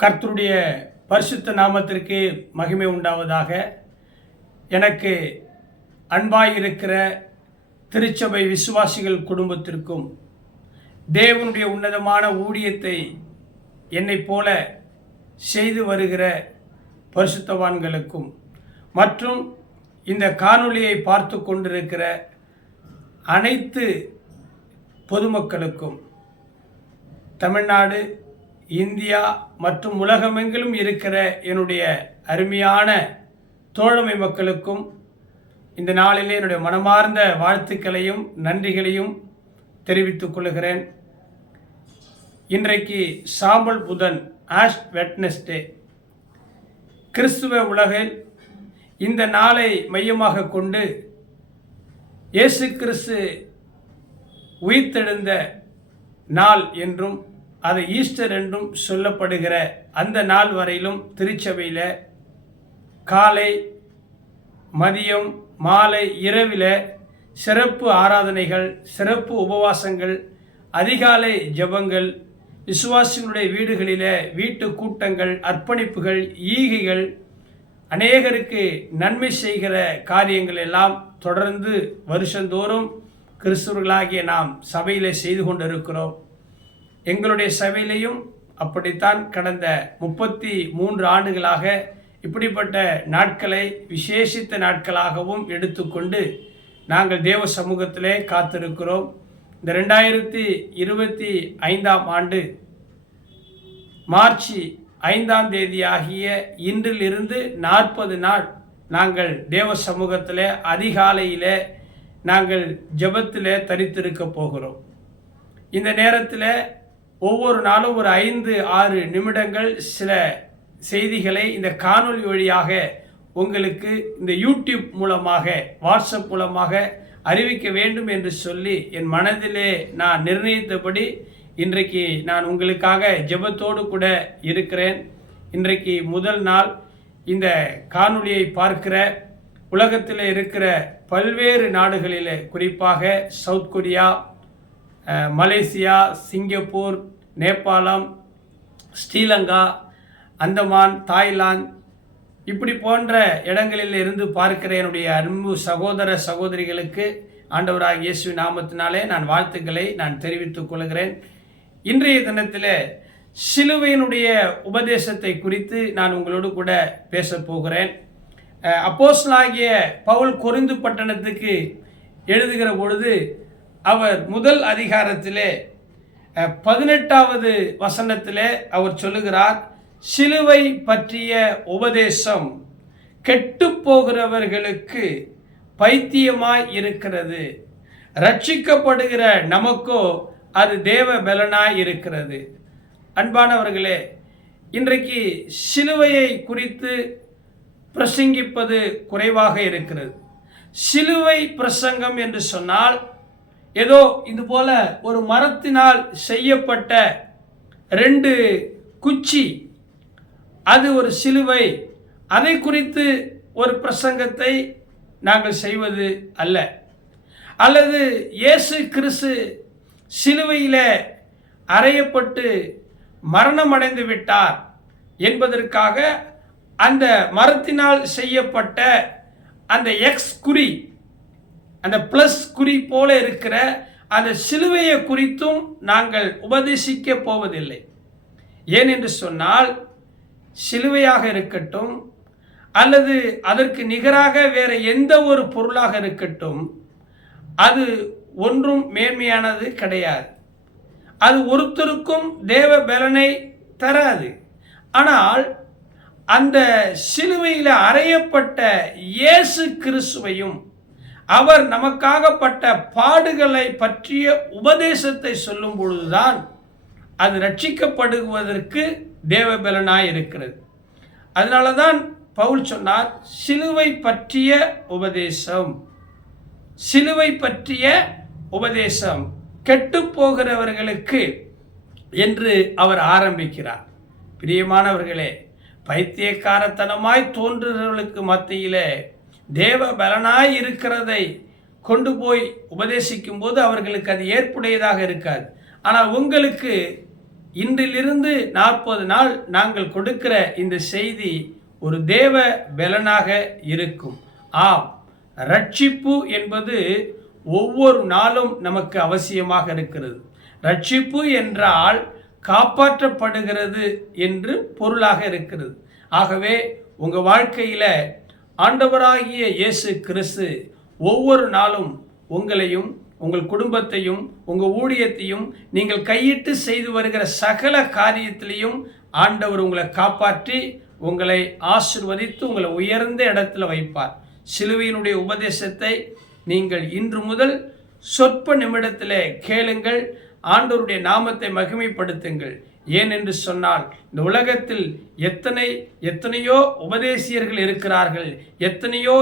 கர்த்தருடைய பரிசுத்த நாமத்திற்கு மகிமை உண்டாவதாக. எனக்கு அன்பாயிருக்கிற திருச்சபை விசுவாசிகள் குடும்பத்திற்கும் தேவனுடைய உன்னதமான ஊழியத்தை என்னைப் போல செய்து வருகிற பரிசுத்தவான்களுக்கும் மற்றும் இந்த காணொளியை பார்த்து கொண்டிருக்கிற அனைத்து பொதுமக்களுக்கும், தமிழ்நாடு, இந்தியா மற்றும் உலகமெங்கிலும் இருக்கிற என்னுடைய அருமையான தோழமை மக்களுக்கும் இந்த நாளிலே என்னுடைய மனமார்ந்த வாழ்த்துக்களையும் நன்றிகளையும் தெரிவித்துக் கொள்கிறேன். இன்றைக்கு சாம்பல் புதன், ஆஷ் வெட்னஸ்டே. கிறிஸ்துவ உலகில் இந்த நாளை மையமாக கொண்டு இயேசு கிறிஸ்து உயிர்த்தெழுந்த நாள் என்றும் அது ஈஸ்டர் என்றும் சொல்லப்படுகிற அந்த நாள் வரையிலும் திருச்சபையில் காலை, மதியம், மாலை, இரவில் சிறப்பு ஆராதனைகள், சிறப்பு உபவாசங்கள், அதிகாலை ஜெபங்கள், விசுவாசிகளுடைய வீடுகளில் வீட்டு கூட்டங்கள், அர்ப்பணிப்புகள், ஈகைகள், அநேகருக்கு நன்மை செய்கிற காரியங்கள் எல்லாம் தொடர்ந்து வருஷந்தோறும் கிறிஸ்துவர்களாகிய நாம் சபையில் செய்து கொண்டிருக்கிறோம். எங்களுடைய சபையிலையும் அப்படித்தான் கடந்த 33 ஆண்டுகளாக இப்படிப்பட்ட நாட்களை விசேஷித்த நாட்களாகவும் எடுத்துக்கொண்டு நாங்கள் தேவ சமூகத்திலே காத்திருக்கிறோம். இந்த 2025ஆம் ஆண்டு மார்ச் 5ஆம் தேதி ஆகிய இன்றிலிருந்து 40 நாள் நாங்கள் தேவ சமூகத்தில் அதிகாலையில் நாங்கள் ஜெபத்தில் தரித்திருக்க போகிறோம். இந்த நேரத்தில் ஒவ்வொரு நாளும் ஒரு 5-6 நிமிடங்கள் சில செய்திகளை இந்த காணொளி வழியாக உங்களுக்கு இந்த யூடியூப் மூலமாக, வாட்ஸ்அப் மூலமாக அறிவிக்க வேண்டும் என்று சொல்லி என் மனதிலே நான் நிர்ணயித்தபடி இன்றைக்கு நான் உங்களுக்காக ஜெபத்தோடு கூட இருக்கிறேன். இன்றைக்கு முதல் நாள் இந்த காணொளியை பார்க்கிற உலகத்தில் இருக்கிற பல்வேறு நாடுகளில், குறிப்பாக சவுத் கொரியா, மலேசியா, சிங்கப்பூர், நேபாளம், ஸ்ரீலங்கா, அந்தமான், தாய்லாந்து, இப்படி போன்ற இடங்களில் இருந்து பார்க்கிற என்னுடைய அன்பு சகோதர சகோதரிகளுக்கு ஆண்டவராகிய இயேசு நாமத்தினாலே நான் வாழ்த்துக்களை நான் தெரிவித்துக் கொள்கிறேன். இன்றைய தினத்தில் சிலுவையினுடைய உபதேசத்தை குறித்து நான் உங்களோடு கூட பேச போகிறேன். அப்போஸ்தலனாகிய பவுல் கொரிந்து பட்டணத்துக்கு எழுதுகிற பொழுது அவர் முதல் அதிகாரத்திலே 18வது வசனத்திலே அவர் சொல்லுகிறார், சிலுவை பற்றிய உபதேசம் கெட்டு போகிறவர்களுக்கு பைத்தியமாய் இருக்கிறது, ரட்சிக்கப்படுகிற நமக்கோ அது தேவ பலனாய் இருக்கிறது. அன்பானவர்களே, இன்றைக்கு சிலுவையை குறித்து பிரசங்கிப்பது குறைவாக இருக்கிறது. சிலுவை பிரசங்கம் என்று சொன்னால் ஏதோ இது போல ஒரு மரத்தினால் செய்யப்பட்ட 2 குச்சி, அது ஒரு சிலுவை, அதை குறித்து ஒரு பிரசங்கத்தை நாங்கள் செய்வது அல்ல. அல்லது இயேசு கிறிஸ்து சிலுவையில் அறையப்பட்டு மரணமடைந்து விட்டார் என்பதற்காக அந்த மரத்தினால் செய்யப்பட்ட அந்த எக்ஸ் குறி, அந்த பிளஸ் குறி போல இருக்கிற அந்த சிலுவையை குறித்தும் நாங்கள் உபதேசிக்க போவதில்லை. ஏன் என்று சொன்னால், சிலுவையாக இருக்கட்டும் அல்லது அதற்கு நிகராக வேறு எந்த ஒரு பொருளாக இருக்கட்டும், அது ஒன்றும் மேன்மையானது கிடையாது. அது ஒருத்தருக்கும் தேவ பலனை தராது. ஆனால் அந்த சிலுவையில் அறையப்பட்ட இயேசு கிறிஸ்துவையும் அவர் நமக்காகப்பட்ட பாடுகளை பற்றிய உபதேசத்தை சொல்லும் பொழுதுதான் அது ரட்சிக்கப்படுவதற்கு தேவபலனாய் இருக்கிறது. அதனால தான் பவுல் சொன்னார், சிலுவை பற்றிய உபதேசம், சிலுவை பற்றிய உபதேசம் கெட்டு போகிறவர்களுக்கு என்று அவர் ஆரம்பிக்கிறார். பிரியமானவர்களே, பைத்தியக்காரத்தனமாய் தோன்றுகிறவர்களுக்கு மத்தியிலே தேவ பலனாய் இருக்கிறதை கொண்டு போய் உபதேசிக்கும் போது அவர்களுக்கு அது ஏற்புடையதாக இருக்காது. ஆனால் உங்களுக்கு இன்றிலிருந்து 40 நாள் நாங்கள் கொடுக்கிற இந்த செய்தி ஒரு தேவ பலனாக இருக்கும். ஆம், ரட்சிப்பு என்பது ஒவ்வொரு நாளும் நமக்கு அவசியமாக இருக்கிறது. ரட்சிப்பு என்றால் காப்பாற்றப்படுகிறது என்று பொருளாக இருக்கிறது. ஆகவே உங்கள் வாழ்க்கையில் ஆண்டவராகிய இயேசு கிறிஸ்து ஒவ்வொரு நாளும் உங்களையும் உங்கள் குடும்பத்தையும் உங்கள் ஊழியத்தையும் நீங்கள் கையிட்டு செய்து வருகிற சகல காரியத்திலையும் ஆண்டவர் உங்களை காப்பாற்றி உங்களை ஆசீர்வதித்து உங்களை உயர்ந்த இடத்துல வைப்பார். சிலுவையினுடைய உபதேசத்தை நீங்கள் இன்று முதல் சொற்ப நிமிடத்தில் கேளுங்கள். ஆண்டவருடைய நாமத்தை மகிமைப்படுத்துங்கள். ஏனென்று சொன்னால் இந்த உலகத்தில் எத்தனையோ உபதேசியர்கள் இருக்கிறார்கள். எத்தனையோ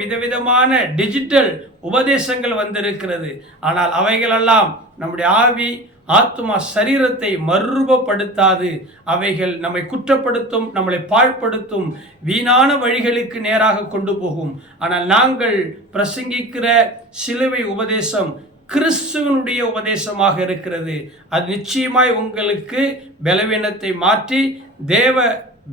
விதவிதமான டிஜிட்டல் உபதேசங்கள் வந்திருக்கிறது. ஆனால் அவைகளெல்லாம் நம்முடைய ஆவி ஆத்மா சரீரத்தை மறுரூபப்படுத்தாது. அவைகள் நம்மை குற்றப்படுத்தும், நம்மளை பாழ்படுத்தும், வீணான வழிகளுக்கு நேராக கொண்டு போகும். ஆனால் நாங்கள் பிரசங்கிக்கிற சிலுவை உபதேசம் கிறிஸ்துவனுடைய உபதேசமாக இருக்கிறது. அது நிச்சயமாய் உங்களுக்கு பலவீனத்தை மாற்றி தேவ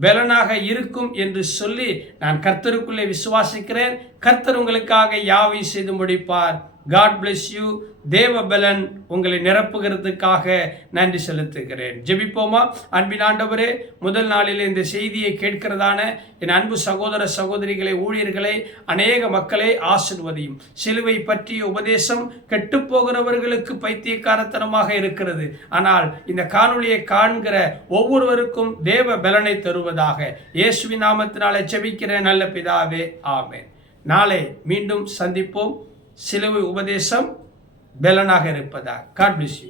பலனாக இருக்கும் என்று சொல்லி நான் கர்த்தருக்குள்ளே விசுவாசிக்கிறேன். கர்த்தர் உங்களுக்காக யாவை செய்து முடிப்பார். God bless you. தேவ பலன் உங்களை நிரப்புகிறதுக்காக நன்றி செலுத்துகிறேன். ஜெபிப்போமா? அன்பின் ஆண்டவரே, முதல் நாளில் இந்த செய்தியை கேட்கிறதான என் அன்பு சகோதர சகோதரிகளை, ஊழியர்களை, அநேக மக்களை ஆசீர்வதியும். சிலுவை பற்றிய உபதேசம் கெட்டுப்போகிறவர்களுக்கு பைத்தியக்காரத்தனமாக இருக்கிறது. ஆனால் இந்த காணொளியை காண்கிற ஒவ்வொருவருக்கும் தேவ பலனை தருவதாக இயேசுவின் நாமத்தினாலே ஜெபிக்கிறேன் நல்ல பிதாவே, ஆமென். நாளை மீண்டும் சந்திப்போம். சிலுவை உபதேசம் பலனாக இருப்பதா. God bless you.